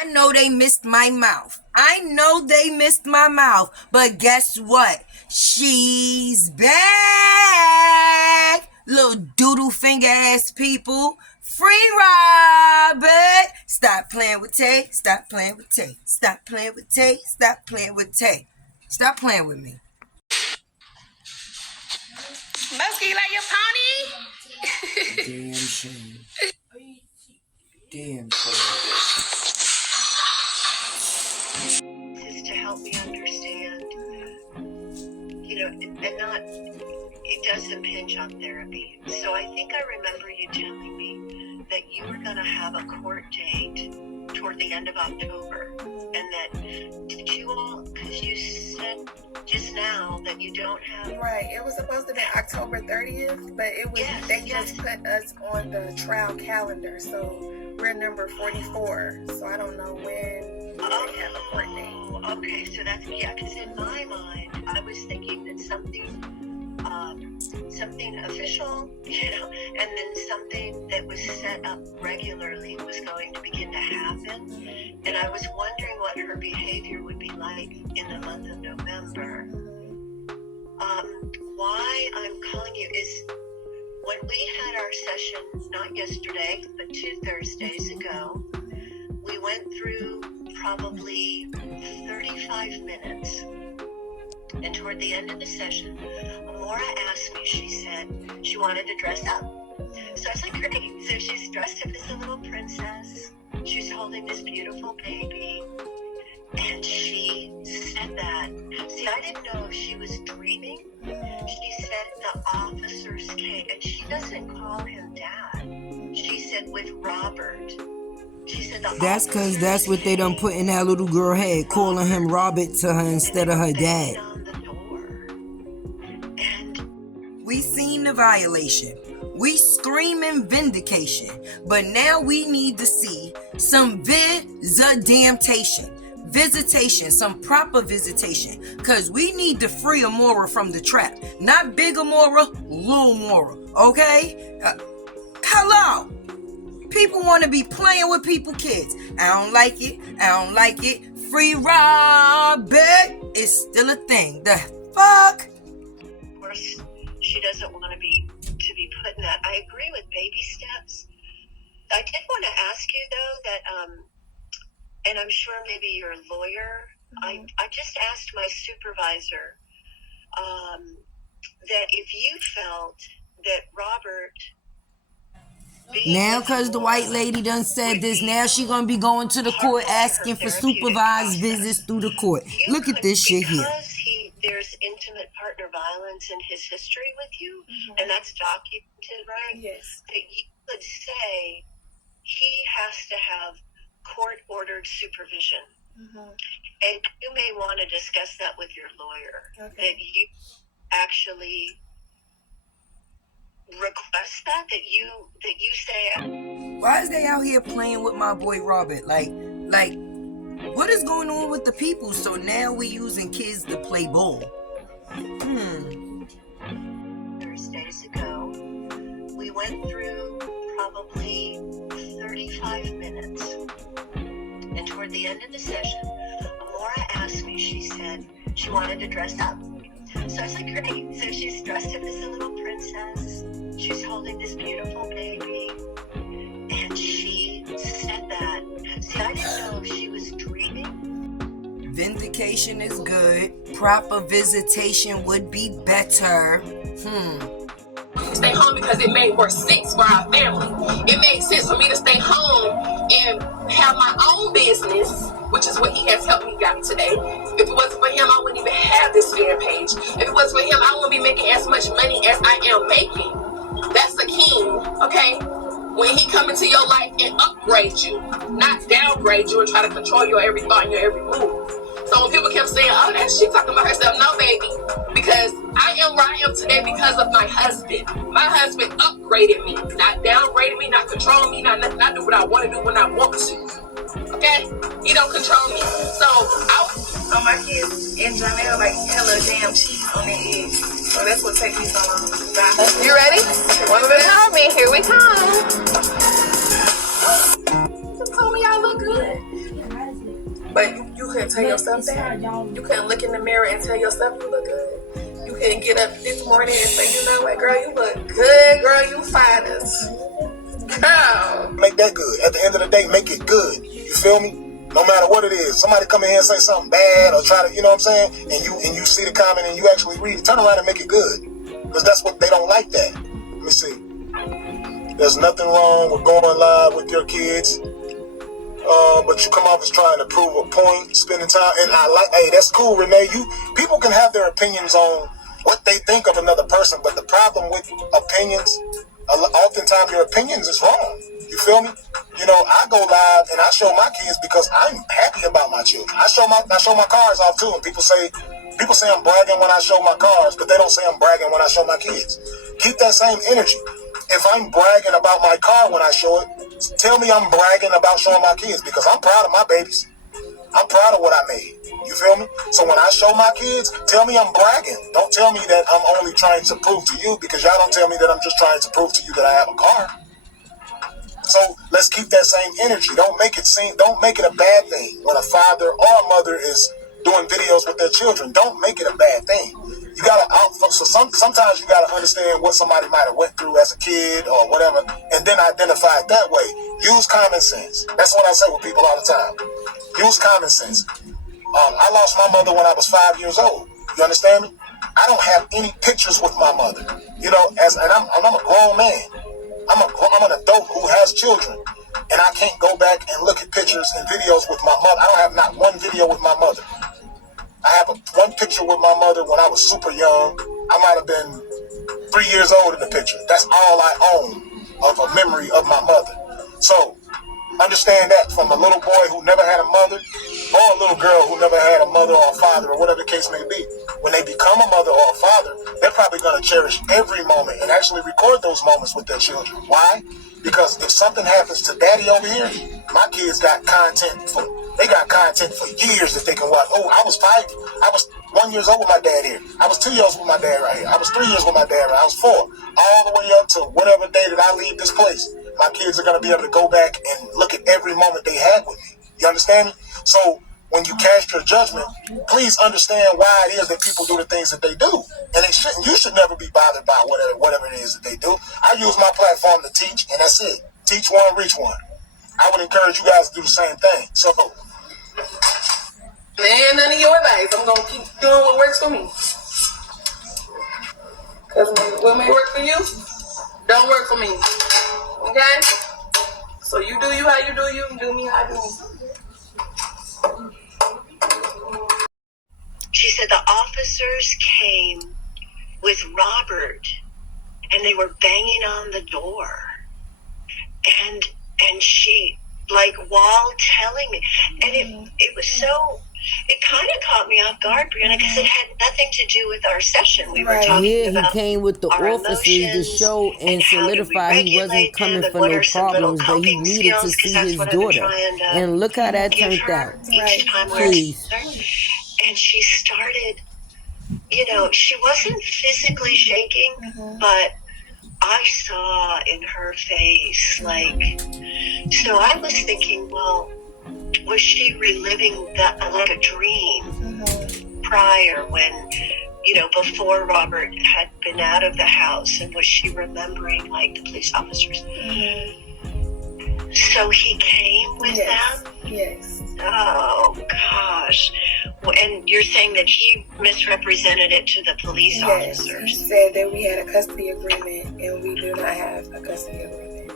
I know they missed my mouth. I know they missed my mouth. But guess what? She's back. Little doodle finger ass people. Free Robert. Stop playing with Tay. Stop playing with Tay. Stop playing with Tay. Stop playing with Tay. Stop playing with me. Muskie, like your pony? Damn shame. Damn shame. This is to help me understand, and not, it does impinge on therapy. So I think I remember you telling me that you were going to have a court date toward the end of October. And that, did you all, because you said just now that you don't have... Right, it was supposed to be October 30th, but it was just put us on the trial calendar. So we're number 44. So I don't know when we have a court date. Okay, so that's, because in my mind, I was thinking that something official, and then something that was set up regularly was going to begin to happen. And I was wondering what her behavior would be like in the month of November. Why I'm calling you is when we had our session, not yesterday, but 2 Thursdays ago, we went through probably 35 minutes. And toward the end of the session, Amora asked me, she said she wanted to dress up. So I was like, great. So she's dressed up as a little princess. She's holding this beautiful baby. And she said that. See, I didn't know if she was dreaming. She said the officers came, and she doesn't call him dad. She said with Robert. She said that's because that's what they done put in that little girl head, calling him Robert to her instead of her dad. We seen the violation. We screaming vindication. But now we need to see some visitation, some proper visitation. Because we need to free Amora from the trap. Not big Amora, little Amora. Okay? Hello? People want to be playing with people's kids. I don't like it. I don't like it. Free Robert is still a thing. The fuck? Of course, she doesn't want to be put in that. I agree with baby steps. I did want to ask you though that, and I'm sure maybe you're a lawyer. I just asked my supervisor that if you felt that Robert. Now, because the white lady done said this, now she gonna be going to the court asking for supervised visits through the court. Look at this shit here. Because there's intimate partner violence in his history with you, and that's documented, right? Yes. That you could say he has to have court-ordered supervision. And you may want to discuss that with your lawyer. Okay. That you actually request that you say. Why is they out here playing with my boy Robert? Like, what is going on with the people? So now we using kids to play ball. Thursdays ago, we went through probably 35 minutes, and toward the end of the session, Amora asked me. She said she wanted to dress up. So I was like, great. So she's dressed up as a little princess. She's holding this beautiful baby. And she said that. See, I didn't know if she was dreaming. Vindication is good. Proper visitation would be better. Stay home because it made more sense for our family. It made sense for me to stay home and have my own business, which is what he has helped me get today. If it wasn't for him, I wouldn't even have this fan page. If it wasn't for him, I wouldn't be making as much money as I am making. That's the king, okay? When he come into your life and upgrade you, not downgrade you and try to control your every thought and your every move. So when people kept saying, oh, that's she talking about herself. No, baby. Because I am where I am today because of my husband. My husband upgraded me, not downgraded me, not controlling me, not nothing. I do what I want to do when I want to. Okay? He don't control me. So on my kids and Janelle like hella damn cheese on their eggs. So that's what takes me so long. You ready? One minute behind me. Here we come. Just told me I look good. But you couldn't tell yourself that. You couldn't look in the mirror and tell yourself you look good. You couldn't get up this morning and say, you know what, girl, you look good, girl, you fine as girl. Make that good. At the end of the day, make it good. You feel me? No matter what it is. Somebody come in here and say something bad or try to, you know what I'm saying? And you see the comment and you actually read it. Turn around and make it good. Because that's what they don't like that. Let me see. There's nothing wrong with going live with your kids. But you come off as trying to prove a point, spending time. And hey, that's cool, Renee. People can have their opinions on what they think of another person. But the problem with opinions, oftentimes your opinions is wrong. You feel me? You know, I go live and I show my kids because I'm happy about my children. I show my cars off too, and people say I'm bragging when I show my cars, but they don't say I'm bragging when I show my kids. Keep that same energy. If I'm bragging about my car when I show it, tell me I'm bragging about showing my kids because I'm proud of my babies. I'm proud of what I made. You feel me? So when I show my kids, tell me I'm bragging. Don't tell me that I'm only trying to prove to you because y'all don't tell me that I'm just trying to prove to you that I have a car. So let's keep that same energy. Don't make it a bad thing when a father or a mother is doing videos with their children. Don't make it a bad thing. You gotta sometimes you gotta understand what somebody might have went through as a kid or whatever, and then identify it that way. Use common sense. That's what I say with people all the time. Use common sense. I lost my mother when I was 5 years old. You understand me? I don't have any pictures with my mother. You know, and I'm a grown man. I'm an adult who has children, and I can't go back and look at pictures and videos with my mother. I don't have not one video with my mother. I have one picture with my mother when I was super young. I might have been 3 years old in the picture. That's all I own of a memory of my mother. So understand that from a little boy who never had a mother or a little girl who never had a mother or a father or whatever the case may be. When they become a mother or a father, they're probably going to cherish every moment and actually record those moments with their children. Why? Because if something happens to daddy over here, my kids got content for years that they can watch. Oh, I was 1 year old with my dad here. I was 2 years with my dad right here. I was 3 years with my dad right here. I was 4. All the way up to whatever day that I leave this place. My kids are going to be able to go back and look at every moment they had with me. You understand me? So when you cast your judgment, please understand why it is that people do the things that they do. And you should never be bothered by whatever it is that they do. I use my platform to teach, and that's it. Teach one, reach one. I would encourage you guys to do the same thing. So, man, none of your advice. I'm going to keep doing what works for me. Because what may work for you, don't work for me. Okay? So you do you how you do you, and do me how I do me. She said the officers came with Robert and they were banging on the door. And she, like, while telling me, and it was so, it kind of caught me off guard, Brianna, because it had nothing to do with our session. We were talking about he came with the officers to show and solidify he wasn't coming for no problems, but he needed to see his daughter. And look how that turned out. Please. And she started, you know, she wasn't physically shaking, but I saw in her face, like, so I was thinking, well, was she reliving that like a dream prior when, you know, before Robert had been out of the house, and was she remembering like the police officers? So he came with them? Yes. Oh, gosh. And you're saying that he misrepresented it to the police officers? He said that we had a custody agreement, and we do not have a custody agreement.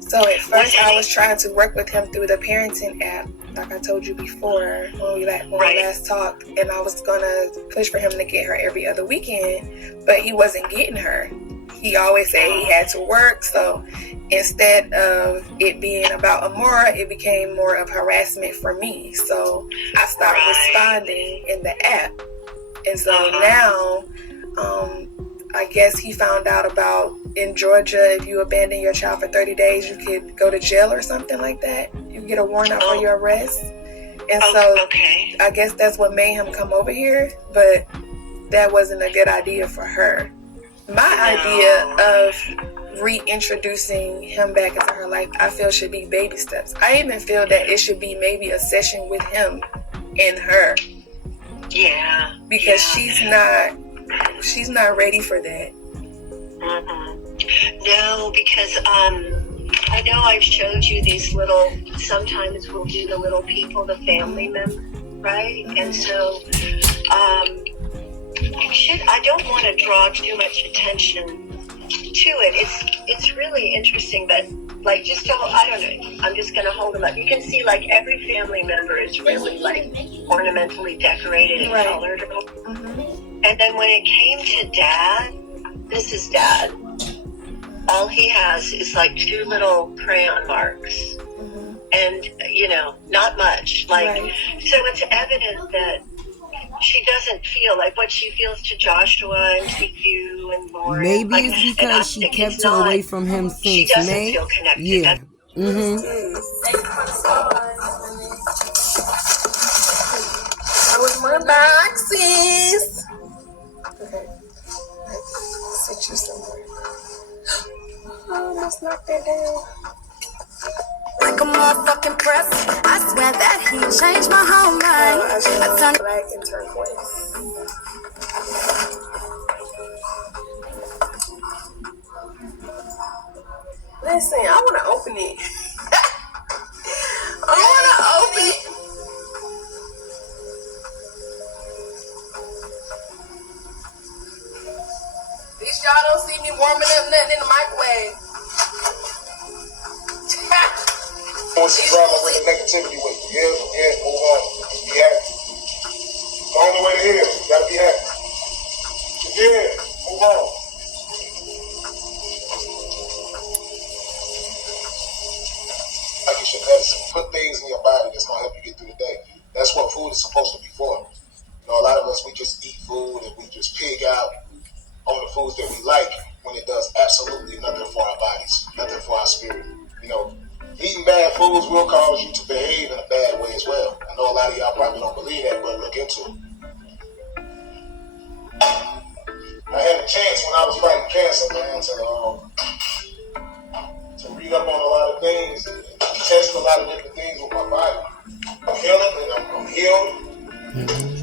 So at first I was trying to work with him through the parenting app, like I told you before when we last talked, and I was going to push for him to get her every other weekend, but he wasn't getting her. He always said he had to work, so instead of it being about Amora, it became more of harassment for me. So I stopped responding in the app. And so now, I guess he found out about in Georgia, if you abandon your child for 30 days, you could go to jail or something like that. You get a warrant out for your arrest. And so I guess that's what made him come over here, but that wasn't a good idea for her. My idea of reintroducing him back into her life, I feel should be baby steps. I even feel that it should be maybe a session with him and her. Yeah. Because she's not ready for that. No, because I know I've showed you these little, sometimes we'll do the little people, the family members, right? And so I don't want to draw too much attention to it. It's really interesting, but like just to, I don't know, I'm just going to hold them up. You can see like every family member is really like ornamentally decorated and colored. And then when it came to Dad, this is Dad. All he has is like 2 little crayon marks. And, you know, not much. Like, so it's evident that she doesn't feel like what she feels to Joshua and to you and Lauren. Maybe like, it's because she kept her away from him since she doesn't May. feel connected. Yeah. That was my boxes. Okay. Sit you somewhere. Oh, let's knock that down. Like a motherfucking press. I swear that he changed my whole mind. I turned black and turquoise. Listen, I want to open it. I want to open it. Bitch, y'all don't see me warming up nothing in the microwave. What's the drama with the negativity with you? Yeah, move on. Be happy. The only way to heal, you gotta be happy. Yeah, move on. Like you should put things in your body that's gonna help you get through the day. That's what food is supposed to be for. You know, a lot of us, we just eat food and we just pig out on the foods that we like when it does absolutely nothing for our bodies, nothing for our spirit. You know, eating bad foods will cause you to behave in a bad way as well. I know a lot of y'all probably don't believe that, but look into it. I had a chance when I was fighting cancer, man, to read up on a lot of things and test a lot of different things with my body. I'm healing and I'm healed.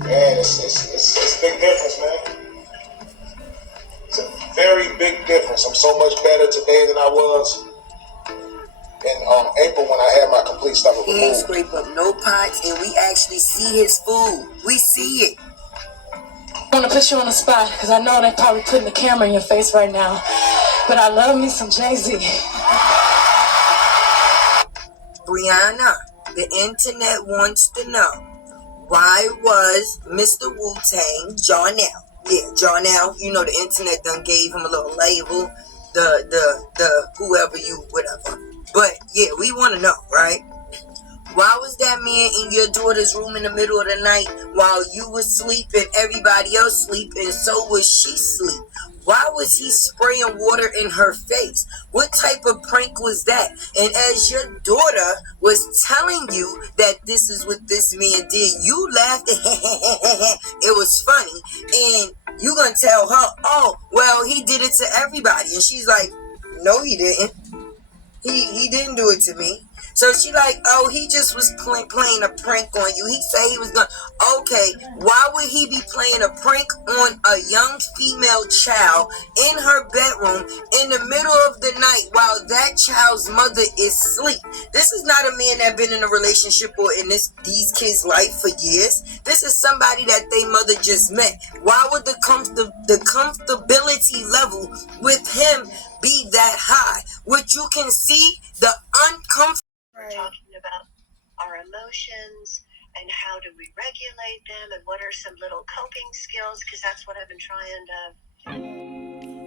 Man, it's a big difference, man. It's a very big difference. I'm so much better today than I was in April when I had my complete stomach removed. He ain't scrape up no pots, and we actually see his food. We see it. I want to put you on the spot because I know they're probably putting the camera in your face right now. But I love me some Jay-Z. Brianna, the internet wants to know, why was Mr. Wu-Tang Jarnell? Yeah, Jarnell, you know the internet done gave him a little label, the whoever you, whatever. But yeah, we want to know, right? Why was that man in your daughter's room in the middle of the night while you was sleeping, everybody else sleep, and so was she sleep? Why was he spraying water in her face? What type of prank was that? And as your daughter was telling you that this is what this man did, you laughed. It was funny. And you gonna tell her, oh, well, he did it to everybody. And she's like, no, he didn't. He didn't do it to me. So she like, oh, he just was playing a prank on you. He said he was going to. Okay, why would he be playing a prank on a young female child in her bedroom in the middle of the night while that child's mother is asleep? This is not a man that been in a relationship or in these kids' life for years. This is somebody that they mother just met. Why would the comfortability level with him be that high? What you can see, the uncomfortable. Talking about our emotions and how do we regulate them and what are some little coping skills, because that's what I've been trying to.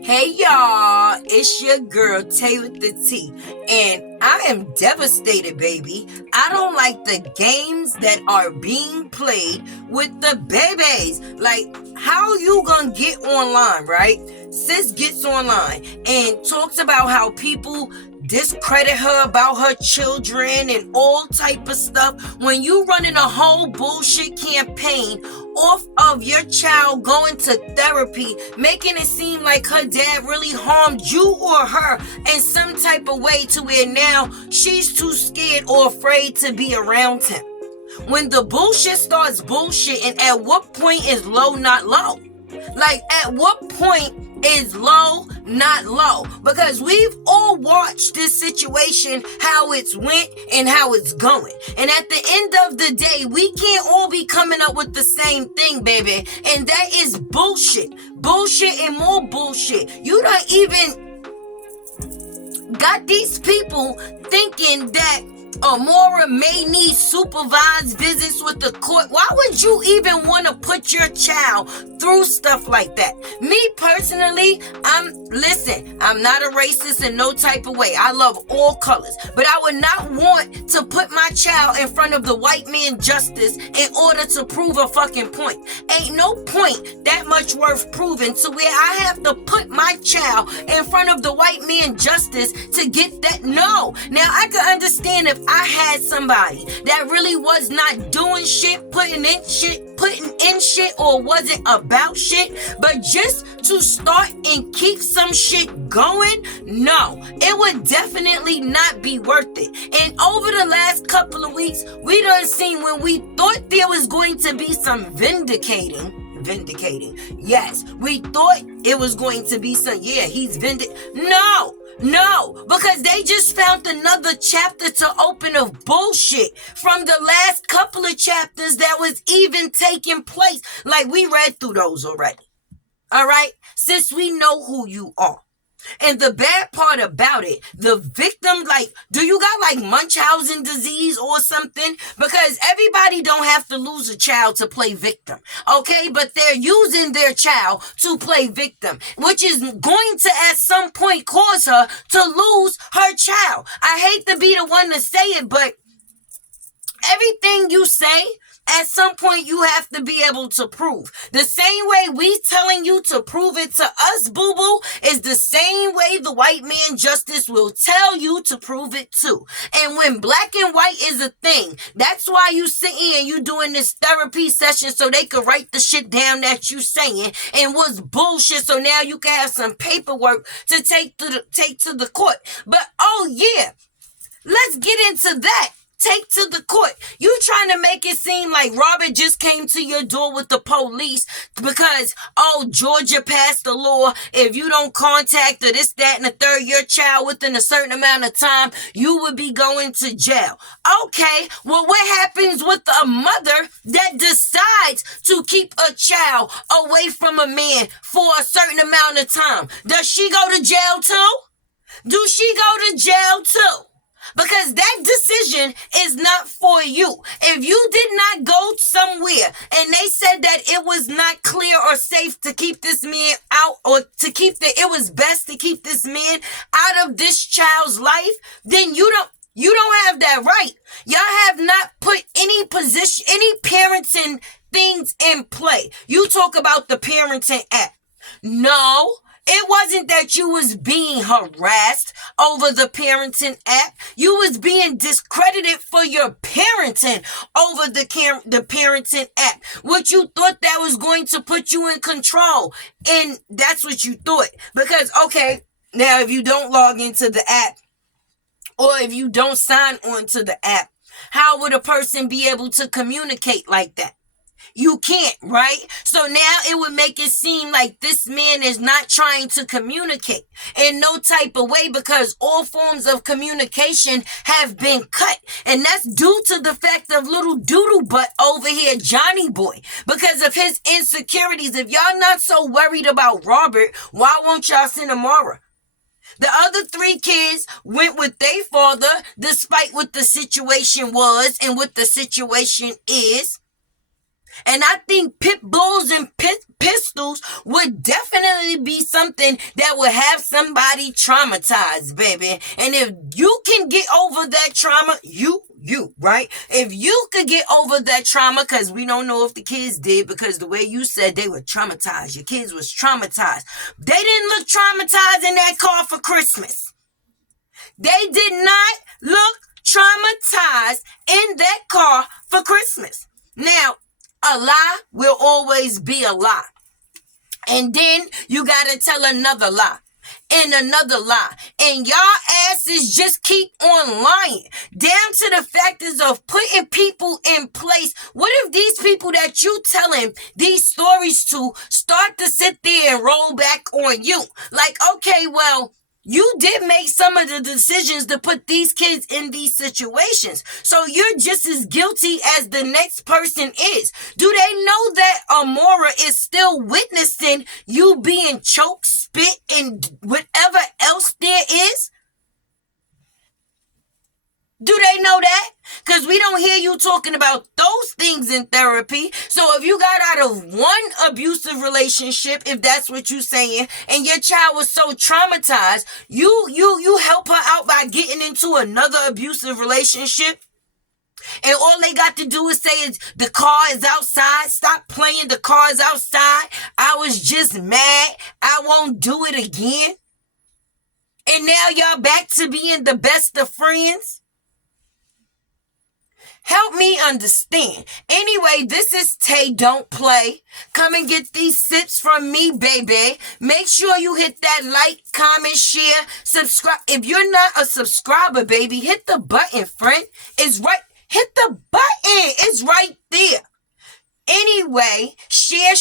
Hey y'all, it's your girl Tay with the T, and I am devastated, baby. I don't like the games that are being played with the babies. Like, how you gonna get online, right? Sis gets online and talks about how people discredit her about her children and all type of stuff, when you running a whole bullshit campaign off of your child going to therapy, making it seem like her dad really harmed you or her in some type of way to where now she's too scared or afraid to be around him. When the bullshit starts bullshitting, at what point is low not low? Like, at what point is low not low? Because we've all watched this situation, how it's went and how it's going. And at the end of the day, we can't all be coming up with the same thing, baby. And that is bullshit. Bullshit and more bullshit. You don't even got these people thinking that Amora may need supervised visits with the court. Why would you even want to put your child through stuff like that? Me personally, I'm not a racist in no type of way. I love all colors, but I would not want to put my child in front of the white man justice in order to prove a fucking point. Ain't no point that much worth proving to where I have to put my child in front of the white man justice to get that. No. Now I can understand if I had somebody that really was not doing shit, putting in shit, or wasn't about shit, but just to start and keep some shit going, no, it would definitely not be worth it. And over the last couple of weeks, we done seen when we thought there was going to be some vindicating. Yes, we thought it was going to be some, he's No, because they just found another chapter to open of bullshit from the last couple of chapters that was even taking place. Like, we read through those already. All right? Since we know who you are. And the bad part about it, the victim, like, do you got like Munchausen disease or something? Because everybody don't have to lose a child to play victim, okay? But they're using their child to play victim, which is going to at some point cause her to lose her child. I hate to be the one to say it, but everything you say, at some point you have to be able to prove. The same way we telling you to prove it to us, boo-boo, is the same way the white man justice will tell you to prove it too. And when black and white is a thing, that's why you sitting and you doing this therapy session so they could write the shit down that you saying and was bullshit, so now you can have some paperwork to take to the court. But oh yeah, let's get into that. Take to the court. You trying to make it seem like Robert just came to your door with the police because, Georgia passed the law. If you don't contact the this, that, and the third, your child within a certain amount of time, you would be going to jail. Okay, well, what happens with a mother that decides to keep a child away from a man for a certain amount of time? Does she go to jail too? Do she go to jail too? Because that decision is not for you. If you did not go somewhere and they said that it was not clear or safe to keep this man out, or to keep it was best to keep this man out of this child's life, then you don't have that right. Y'all have not put any parenting things in play. You talk about the parenting act. No. It wasn't that you was being harassed over the parenting app. You was being discredited for your parenting over the parenting app. What you thought that was going to put you in control. And that's what you thought. Because, okay, now if you don't log into the app, or if you don't sign on to the app, how would a person be able to communicate like that? You can't, right? So now it would make it seem like this man is not trying to communicate in no type of way, because all forms of communication have been cut. And that's due to the fact of little doodle butt over here, Johnny Boy, because of his insecurities. If y'all not so worried about Robert, why won't y'all send Amara? The other 3 kids went with their father despite what the situation was and what the situation is. And I think pit bulls and pistols would definitely be something that would have somebody traumatized, baby. And if you can get over that trauma, you, right? If you could get over that trauma, because we don't know if the kids did, because the way you said they were traumatized, your kids was traumatized. They didn't look traumatized in that car for Christmas. They did not look traumatized in that car for Christmas. Now, a lie will always be a lie. And then you gotta tell another lie. And another lie. And y'all asses just keep on lying. Down to the factors of putting people in place. What if these people that you telling these stories to start to sit there and roll back on you? Like, okay, well, you did make some of the decisions to put these kids in these situations. So you're just as guilty as the next person is. Do they know that Amora is still witnessing you being choked, spit, and whatever else there is? Do they know that? Because we don't hear you talking about those things in therapy. So if you got out of one abusive relationship, if that's what you're saying, and your child was so traumatized, you help her out by getting into another abusive relationship. And all they got to do is say is the car is outside. Stop playing, the car is outside. I was just mad. I won't do it again. And now y'all back to being the best of friends. Help me understand. Anyway, this is Tay Don't Play. Come and get these sips from me, baby. Make sure you hit that like, comment, share, subscribe. If you're not a subscriber, baby, hit the button, friend. It's right. Hit the button. It's right there. Anyway, share.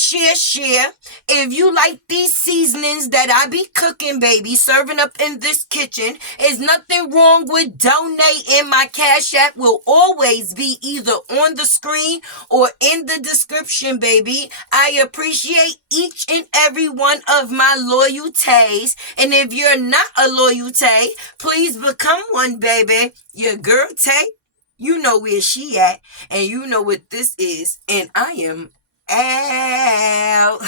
If you like these seasonings that I be cooking, baby, serving up in this kitchen, there's nothing wrong with donating. My Cash App will always be either on the screen or in the description, baby. I appreciate each and every one of my loyalties. And if you're not a loyalty, please become one, baby. Your girl, Tay. You know where she at, and you know what this is, and I am out.